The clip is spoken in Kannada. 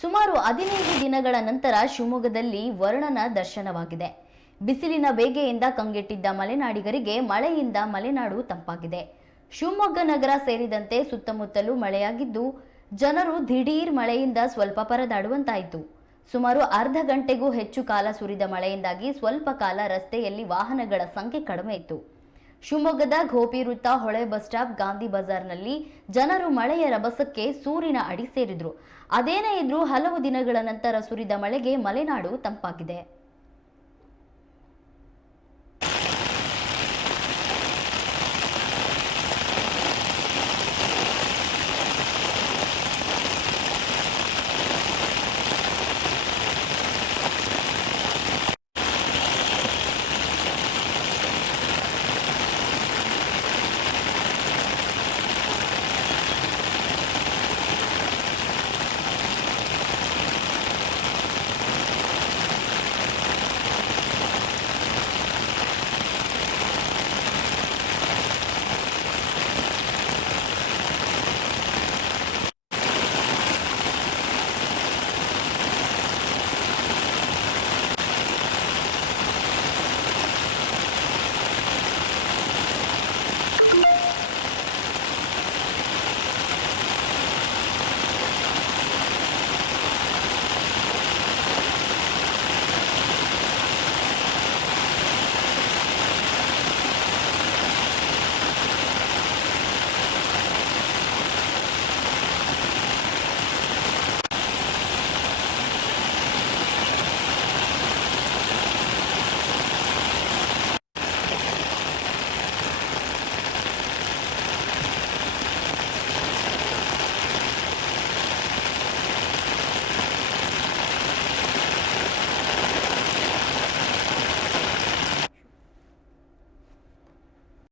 ಸುಮಾರು ಹದಿನೈದು ದಿನಗಳ ನಂತರ ಶಿವಮೊಗ್ಗದಲ್ಲಿ ವರುಣನ ದರ್ಶನವಾಗಿದೆ. ಬಿಸಿಲಿನ ಬೇಗೆಯಿಂದ ಕಂಗೆಟ್ಟಿದ್ದ ಮಲೆನಾಡಿಗರಿಗೆ ಮಳೆಯಿಂದ ಮಲೆನಾಡು ತಂಪಾಗಿದೆ. ಶಿವಮೊಗ್ಗ ನಗರ ಸೇರಿದಂತೆ ಸುತ್ತಮುತ್ತಲೂ ಮಳೆಯಾಗಿದ್ದು, ಜನರು ದಿಢೀರ್ ಮಳೆಯಿಂದ ಸ್ವಲ್ಪ ಪರದಾಡುವಂತಾಯಿತು. ಸುಮಾರು ಅರ್ಧ ಗಂಟೆಗೂ ಹೆಚ್ಚು ಕಾಲ ಸುರಿದ ಮಳೆಯಿಂದಾಗಿ ಸ್ವಲ್ಪ ಕಾಲ ರಸ್ತೆಯಲ್ಲಿ ವಾಹನಗಳ ಸಂಖ್ಯೆ ಕಡಿಮೆ ಇತ್ತು. ಶಿವಮೊಗ್ಗದ ಗೋಪಿ ವೃತ್ತ ಹೊಳೆ ಬಸ್ ಸ್ಟಾಪ್ ಗಾಂಧಿ ಬಜಾರ್ನಲ್ಲಿ ಜನರು ಮಳೆಯ ರಭಸಕ್ಕೆ ಸೂರಿನ ಅಡಿ ಸೇರಿದ್ರು. ಅದೇನೇ ಇದ್ರೂ ಹಲವು ದಿನಗಳ ನಂತರ ಸುರಿದ ಮಳೆಗೆ ಮಲೆನಾಡು ತಂಪಾಗಿದೆ.